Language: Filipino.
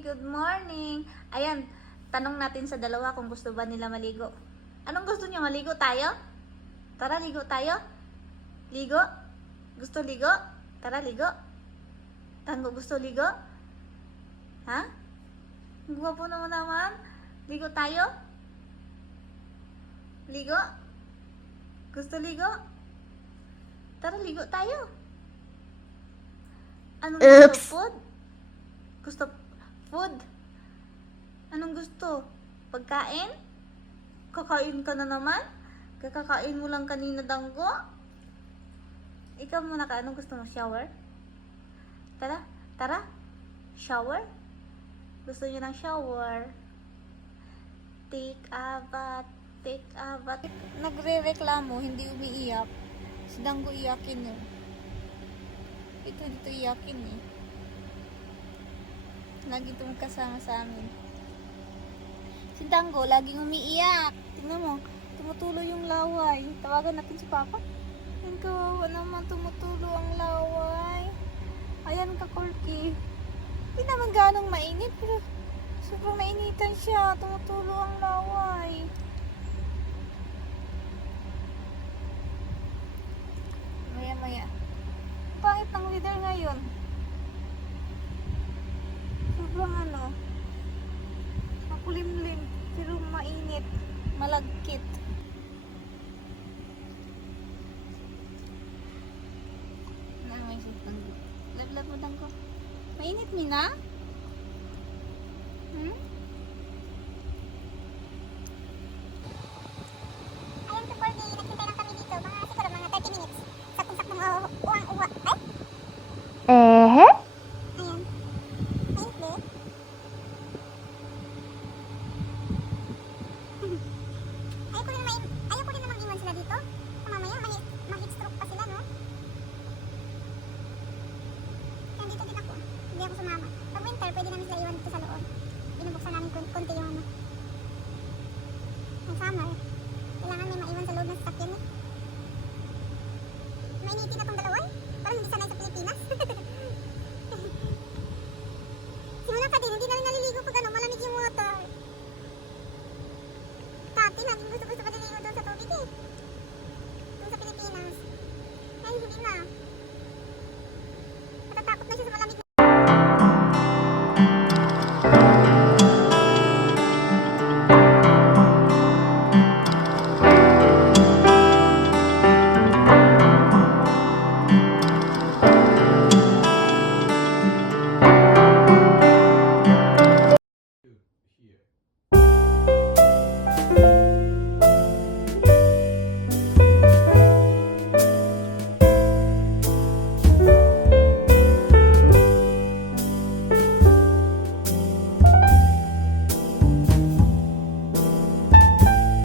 Good morning! Ayan, tanong natin sa dalawa kung gusto ba nila maligo. Anong gusto niyo? Maligo tayo? Tara, ligo tayo? Ligo? Gusto ligo? Tara, ligo? Tango, gusto ligo? Ha? Ang gwapo naman. Ligo tayo? Ligo? Gusto ligo? Tara, ligo tayo. Anong gusto? Food? Gusto food? Anong gusto? Pagkain? Kakain ka na naman? Kakakain mo lang kanina, Danggo? Ikaw muna ka. Anong gusto mo? Shower? Tara. Shower? Gusto niyo ng shower? Take a bath. Nagre-reklamo, hindi umiiyak. Si Danggo iyakin yun. Dito iyakin eh. Lagi itong kasama sa amin. Si Danggo, laging umiiyak. Tingnan mo, tumutulo yung laway. Tawagan natin si Papa. Ayan, kawawa naman, tumutulo ang laway. Ayan ka, Corky. Hindi naman ganong mainit, pero sobrang nainitan siya. Tumutulo ang laway. Maya. Pangit ng weather ngayon. Sobrang makulimlim, pero mainit, malagkit. May sitang lablab mo Danggo. Mainit, Mina? Ayun sa 4 day, naghintay lang kami dito. Siguro mga 30 minutes. Sakong-sakong uwang-uwa. Ayan. Mainit ba? Ayaw ko rin namang iwan sila dito. Mamaya, ma-heat stroke pa sila, no? Nandito din ako. Hindi ako sumama. Pag winter, pwede namin sila iwan dito sa loob. Binubuksan namin konti yung Ang summer, kailangan may maiwan sa loob ng sasakyan eh. Mainitin na tong dalawa eh. Parang hindi sanay sa Pilipinas. Simula pa din, hindi na rin naliligo pag malamig yung water. Dati, laging gusto pa naliligo doon sa tubig eh. Doon sa Pilipinas. Ay, hindi na.